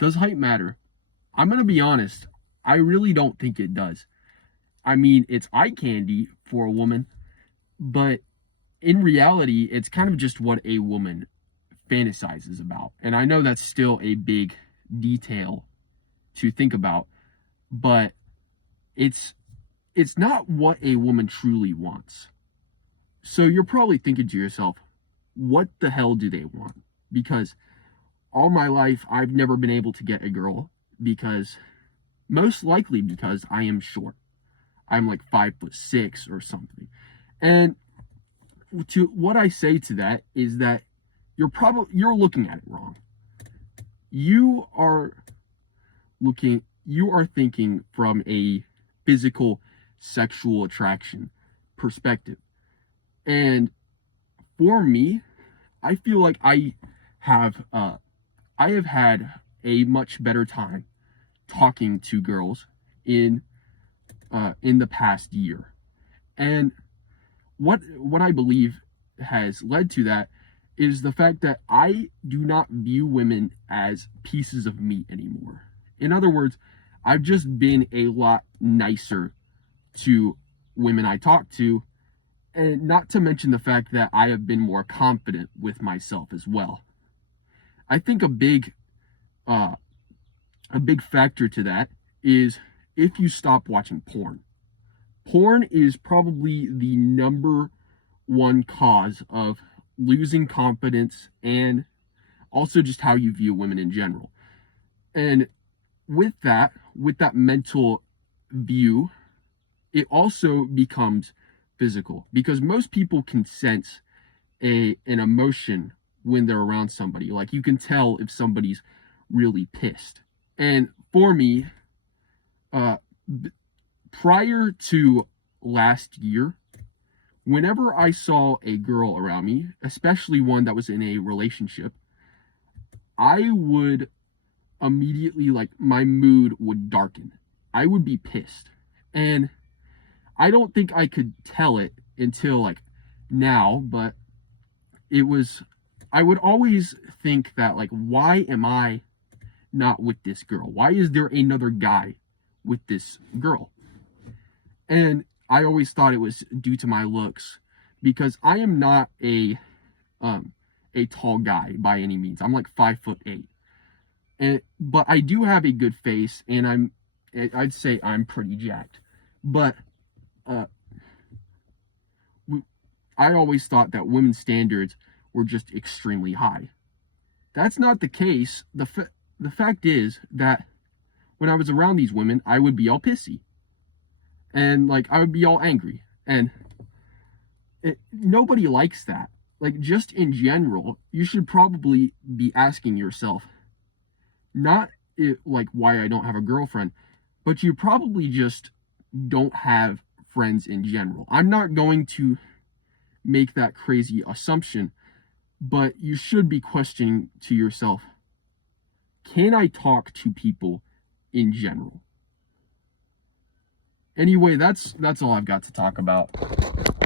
Does height matter? I'm going to be honest. I really don't think it does. I mean, it's eye candy for a woman, but in reality, it's kind of just what a woman fantasizes about. And I know that's still a big detail to think about, but it's it's not what a woman truly wants. So you're probably thinking to yourself, what the hell do they want? Because all my life I've never been able to get a girl because most likely because I am short. I'm like 5'6" or something. And to what I say to that is that you're looking at it wrong. You are you are thinking from a physical sexual attraction perspective. And for me, I feel like I have had a much better time talking to girls in the past year. And what I believe has led to that is the fact that I do not view women as pieces of meat anymore. In other words, I've just been a lot nicer to women I talk to, and not to mention the fact that I have been more confident with myself as well. I think uh, a big factor to that is if you stop watching porn. Porn is probably the number one cause of losing confidence and also just how you view women in general. And with that mental view, it also becomes physical because most people can sense an emotion when they're around somebody. Like you can tell if somebody's really pissed. And for me, uh, prior to last year, whenever I saw a girl around me, especially one that was in a relationship, I would immediately, like, my mood would darken. I would be pissed. And I don't think I could tell it until like now, but it was, I would always think that, like, why am I not with this girl? Why is there another guy with this girl? And I always thought it was due to my looks because I am not um a tall guy by any means. I'm like 5'8", and but I do have a good face, and I'd say I'm pretty jacked. But uh, I always thought that women's standards were just extremely high. That's not the case. The fact is that when I was around these women, I would be all pissy and like I would be all angry, and nobody likes that. Like, just in general, you should probably be asking yourself, not like why I don't have a girlfriend, but you probably just don't have friends in general. I'm not going to make that crazy assumption, but you should be questioning to yourself, can I talk to people in general? Anyway, that's all I've got to talk about.